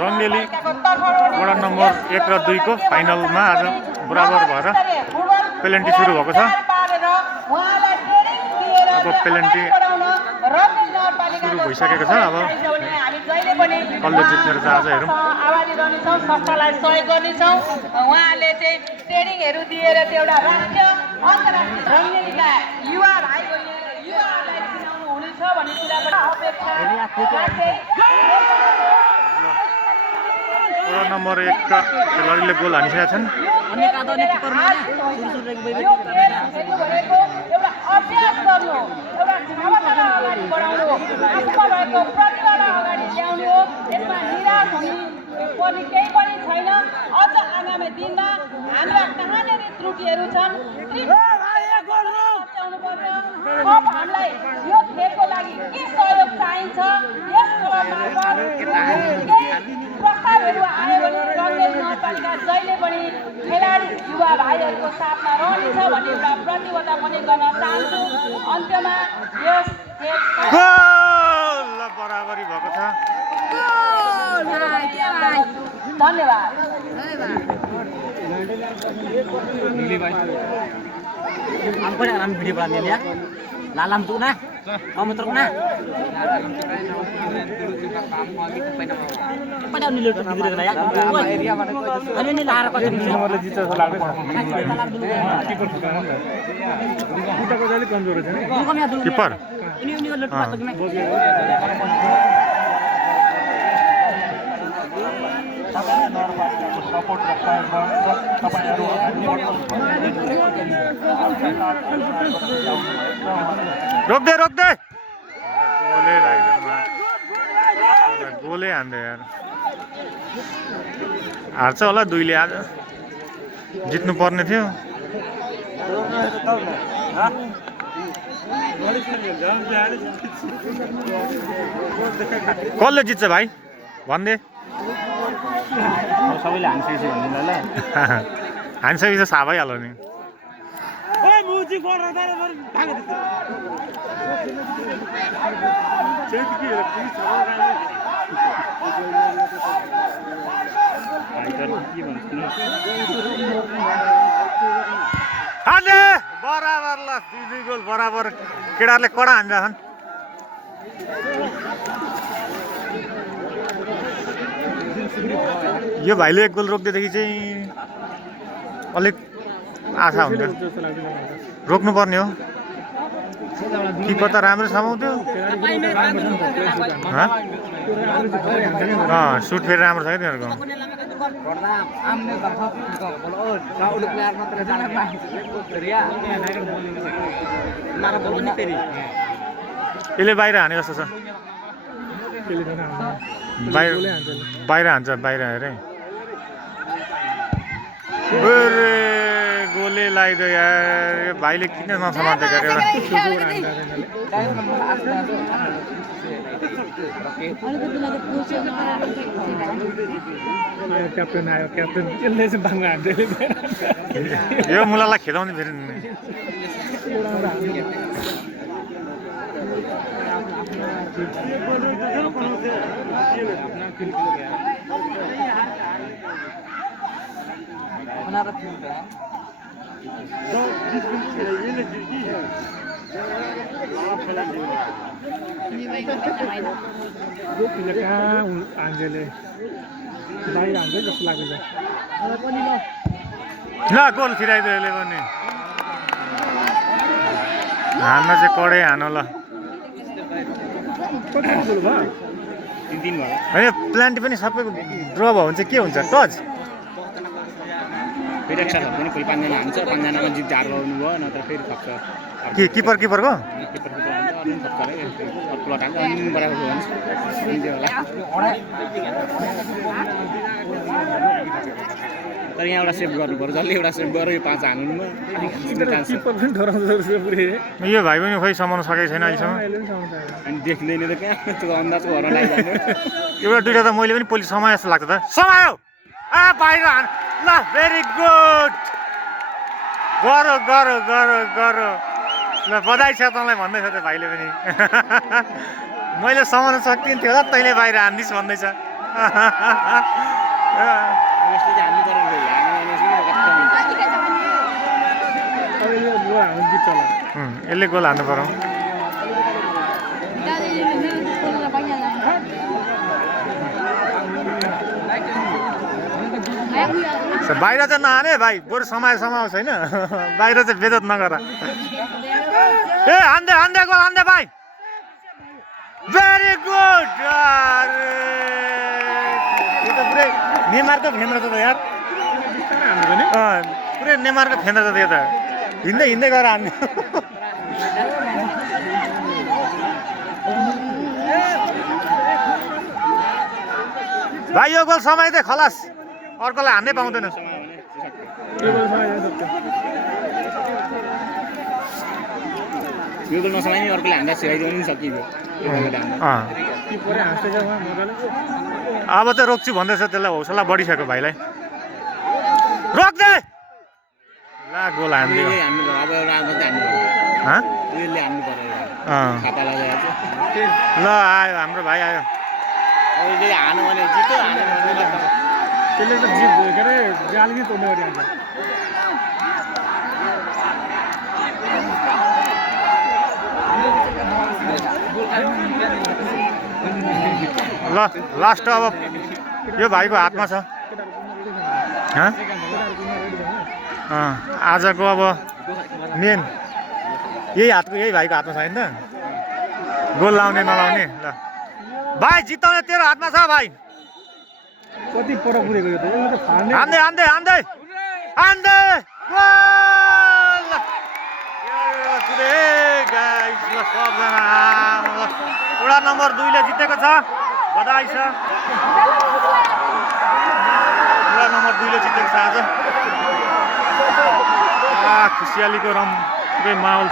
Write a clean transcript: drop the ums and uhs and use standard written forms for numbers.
रङ्गेली वडा नम्बर 1 र 2 को फाइनलमा आज बराबर भएर पेलेन्टी सुरु भएको छ। अब पेलेन्टी सुरु भइसकेको छ। अब कसले जित्ने रहेछ आज हेरौँ। संस्थालाई सहयोग गर्नेछौँ। उहाँले चाहिँ ट्रेनिङहरू दिएर एउटा राष्ट्रिय अन्तर्राष्ट्रिय रङ्गेलीका युवा भाइ युवाहरूलाई चिनाउनु हुनेछ भन्ने कुराबाट अपेक्षा राखे। वडा नम्बर 1 का खेलाडीले गोल हानिसकेका छन्। एउटा अभ्यास गर्नु, एउटा क्षमतालाई अगाडि बढाउनु, आफूमा भएको प्रतिभालाई अगाडि ल्याउनु हो। यसमा निराश हुने पनि केही पनि छैन। अझ आगामी दिनमा हाम्रा कहाँनिर त्रुटिहरू छन् अब हामीलाई यो खेलको लागि के सहयोग चाहिन्छ, यस प्रस्तावहरू आयो भने रङ्गेली नगरपालिका जहिले पनि खेलाडी युवा भाइहरूको साथमा रहनेछ भन्ने एउटा प्रतिबद्धता पनि गर्न चाहन्छु। अन्त्यमा यस गोल बराबरी भएको छ। धन्यवाद। हम भिडियो बनाने लिया लालाम तू ना हम तरफ ना pada nilu tu gitu ya ani ni lahar pa ni मतलब जित्छ जस्तो लाग्दैछ। उताको जहिले कमजोर छ नि किपर। ini lutut patut ni रोक दे गोले गोले हान्दै यार हार्छ होला 2-ले आज जित्नु पर्ने थियो। कसले जित्छ भाइ भन्दे सबैले हान्सेछ भन्नु ल हानिसकेपछि साफ भइहाल्यो नि। बराबर ल 2 गोल बराबर केटाहरूले कडा हान्छन्। यो भाइले 1 गोल रोक्दैदेखि चाहिँ अलिक आशा हुन्छ। रोक्नु पर्ने हो। किपर त राम्रो समाउँथ्यो। सुट फेरि राम्रो छ क्या तिनीहरूको। यसले बाहिर हाने जस्तो छ। बाहिर हान्छ बाहिर हेरे गोले लगाइदियो यार। यो भाइले किन नसमात्यो क्या एउटा यो मुलालाई खेदाउने फेरि ल गोल फिराइदियो यसले पनि। हान्न चाहिँ कडै हान ल। होइन प्लान्टी पनि सबै ड्र भयो भने चाहिँ के हुन्छ टच फेरि एक्स्ट्रा छ पनि फुल 5 जना हान्छ 5 जनामा जित हार गर्नु भयो नत्र फेरि थप्छ के किपरको किपर अनि थप्छ रे अप्लो हान्छ अनि बराबर हुन्छ अनि त्यो होला तर यहाँ एउटा सेभ गर्नु पर्छ जसले एउटा सेभ गरेर यो 5 हान्नुमा किपर पनि डराउँछ पुरै। यो भाइ पनि खोइ समाउन सकेको छैन अहिलेसम्म। अनि देख्दैन त कहाँ त्यो अन्दाजको भएर लागिजानु। एउटा दुईटा त मैले पनि पोलिस समय जस्तो लाग्छ त समायो। बाहिर हान ल भेरी गुड गरो गरो गरो गरो ल बधाई छ तँलाई भन्दैछ त्यो भाइले पनि। मैले समाउन सक्दिनँ थियो होला तैँले बाहिर हान्दिस् भन्दैछ। यसले चाहिँ हान्नु पर्यो फेरि हान्नु कस्तो हुन्छ अब यो गोल हाल्नु जित्छ होला यसले गोल हान्नु पर्यो बाहिर चाहिँ नहाने भाइ बरु समाओस् होइन बाहिर चाहिँ बेदत नगर ए हान्दै हान्दै गोल हान्दै भाइ भेरी गुड यो त पुरै नेमारको फेन्द्र त यार पुरै नेमारको फेन्द्र त यो त हिँड्दै हिँड्दै गएर हान्ने भाइ यो गोल समाइदिए खलास अर्कोलाई हान्नै पाउँदैन यो गोल समायो यो गोल नसमाइ नि अर्कोले हान्दा सिकाइदिनु पनि सकियो किपरले हाँस्दै छ उहाँ मजाले अब चाहिँ रोक्छु भन्दैछ त्यसलाई हौसला बढिसक्यो भाइलाई रोक्दे ला गोल हान्दियो यसले हान्नु पर्यो अब एउटा मात्रै हान्नु पर्यो यसले हान्नु पर्यो खाता लगाएको ल आयो हाम्रो भाइ आयो अब यसले हान्नु भने जित्यो हान्नु भने त्यसले त जित के अरे जाली नै तोड्ने गरी हान्छ ल लास्ट अब यो भाइको हातमा छ आजको अब मेन यही भाइको हातमा छ होइन त गोल लाउने नलाउने ल भाइ जिताउने तेरो हातमा छ भाइ कति पर पुगेको यो त यसले त फाड्ने हान्दै हान्दै हान्दै हान्दै गोल गाइस ल सबजना वडा नम्बर 2 ले जितेको छ बधाई छ वडा नम्बर 2 ले जितेको छ आज खुसियालीको पुरै माहौल